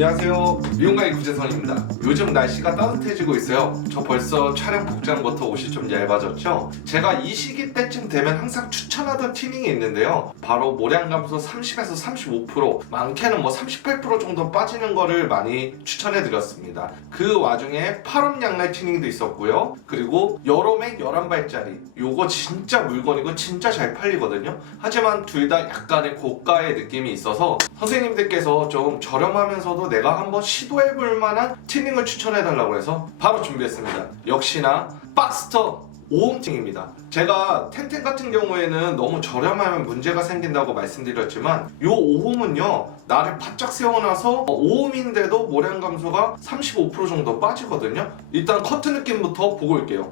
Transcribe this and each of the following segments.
안녕하세요. 미용가의 구재선입니다. 요즘 날씨가 따뜻해지고 있어요. 저 벌써 촬영 복장부터 옷이 좀 얇아졌죠? 제가 이 시기 때쯤 되면 항상 추천하던 티닝이 있는데요. 바로 모량 감소 30에서 35%, 많게는 뭐 38% 정도 빠지는 거를 많이 추천해 드렸습니다. 그 와중에 파럼 양날 티닝도 있었고요. 그리고 여름에 11발짜리. 요거 진짜 물건이고 진짜 잘 팔리거든요. 하지만 둘 다 약간의 고가의 느낌이 있어서 선생님들께서 좀 저렴하면서도 내가 한번 시도해 볼 만한 티닝을 추천해 달라고 해서 바로 준비했습니다. 역시나 박스터 오홈팅입니다. 제가 텐텐 같은 경우에는 너무 저렴하면 문제가 생긴다고 말씀드렸지만 이 오홈은요 나를 바짝 세워놔서 오홈인데도 모량 감소가 35% 정도 빠지거든요. 일단 커트 느낌부터 보고 올게요.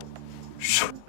슉.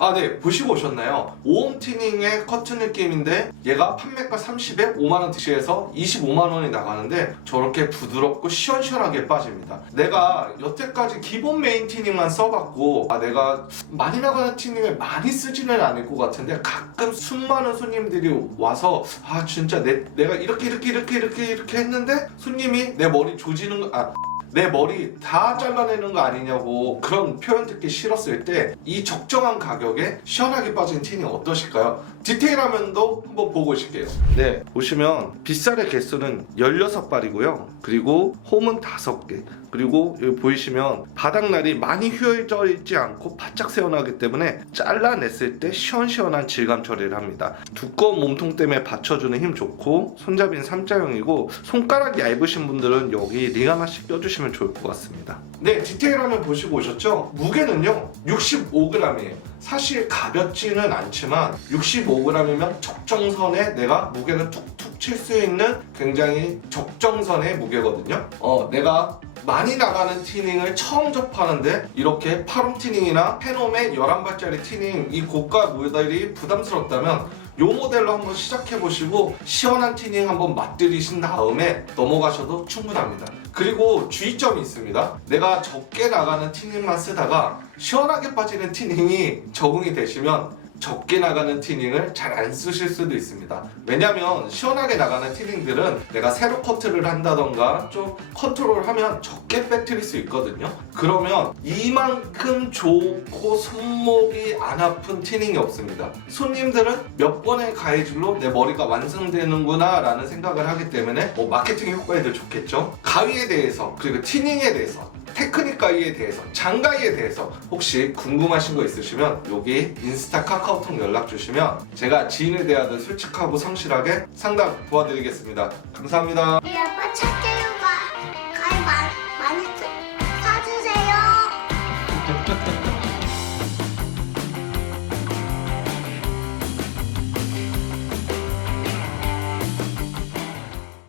아, 네. 보시고 오셨나요? 오홈 티닝의 커트 느낌인데 얘가 판매가 30에 5만원 득시해서 25만원이 나가는데 저렇게 부드럽고 시원시원하게 빠집니다. 내가 여태까지 기본 메인 티닝만 써봤고 아, 내가 많이 나가는 티닝을 많이 쓰지는 않을 것 같은데 가끔 수많은 손님들이 와서 아 진짜 내, 내가 이렇게 이렇게 이렇게 이렇게 이렇게 했는데 손님이 내 머리 조지는 거 아, 내 머리 다 잘라내는 거 아니냐고 그런 표현 듣기 싫었을 때 이 적정한 가격에 시원하게 빠진 티닝 어떠실까요? 디테일하면도 한번 보고 오실게요. 네, 보시면 빗살의 개수는 16발이고요. 그리고 홈은 5개. 그리고 여기 보이시면 바닥날이 많이 휘어져 있지 않고 바짝 세워나기 때문에 잘라냈을 때 시원시원한 질감 처리를 합니다. 두꺼운 몸통 때문에 받쳐주는 힘 좋고 손잡이는 3자형이고 손가락이 얇으신 분들은 여기 링 하나씩 껴주시면 좋을 것 같습니다. 네, 디테일하면 보시고 오셨죠? 무게는요 65g이에요. 사실 가볍지는 않지만 65g이면 적정선에 내가 무게를 툭툭 칠 수 있는 굉장히 적정선의 무게거든요. 어, 내가 많이 나가는 티닝을 처음 접하는데 이렇게 파룸 티닝이나 페놈의 11발짜리 티닝 이 고가 모델이 부담스럽다면 요 모델로 한번 시작해 보시고 시원한 티닝 한번 맛들이신 다음에 넘어가셔도 충분합니다. 그리고 주의점이 있습니다. 내가 적게 나가는 티닝만 쓰다가 시원하게 빠지는 티닝이 적응이 되시면 적게 나가는 티닝을 잘 안 쓰실 수도 있습니다. 왜냐면 시원하게 나가는 티닝들은 내가 세로 커트를 한다던가 좀 컨트롤하면 적게 빼뜨릴 수 있거든요. 그러면 이만큼 좋고 손목이 안 아픈 티닝이 없습니다. 손님들은 몇 번의 가위질로 내 머리가 완성되는구나 라는 생각을 하기 때문에 뭐 마케팅 효과에도 좋겠죠. 가위에 대해서 그리고 티닝에 대해서 테크닉 가위에 대해서 장가위에 대해서 혹시 궁금하신 거 있으시면 여기 인스타 카카오톡 연락 주시면 제가 지인에 대하여 솔직하고 성실하게 상담 도와드리겠습니다. 감사합니다. 야,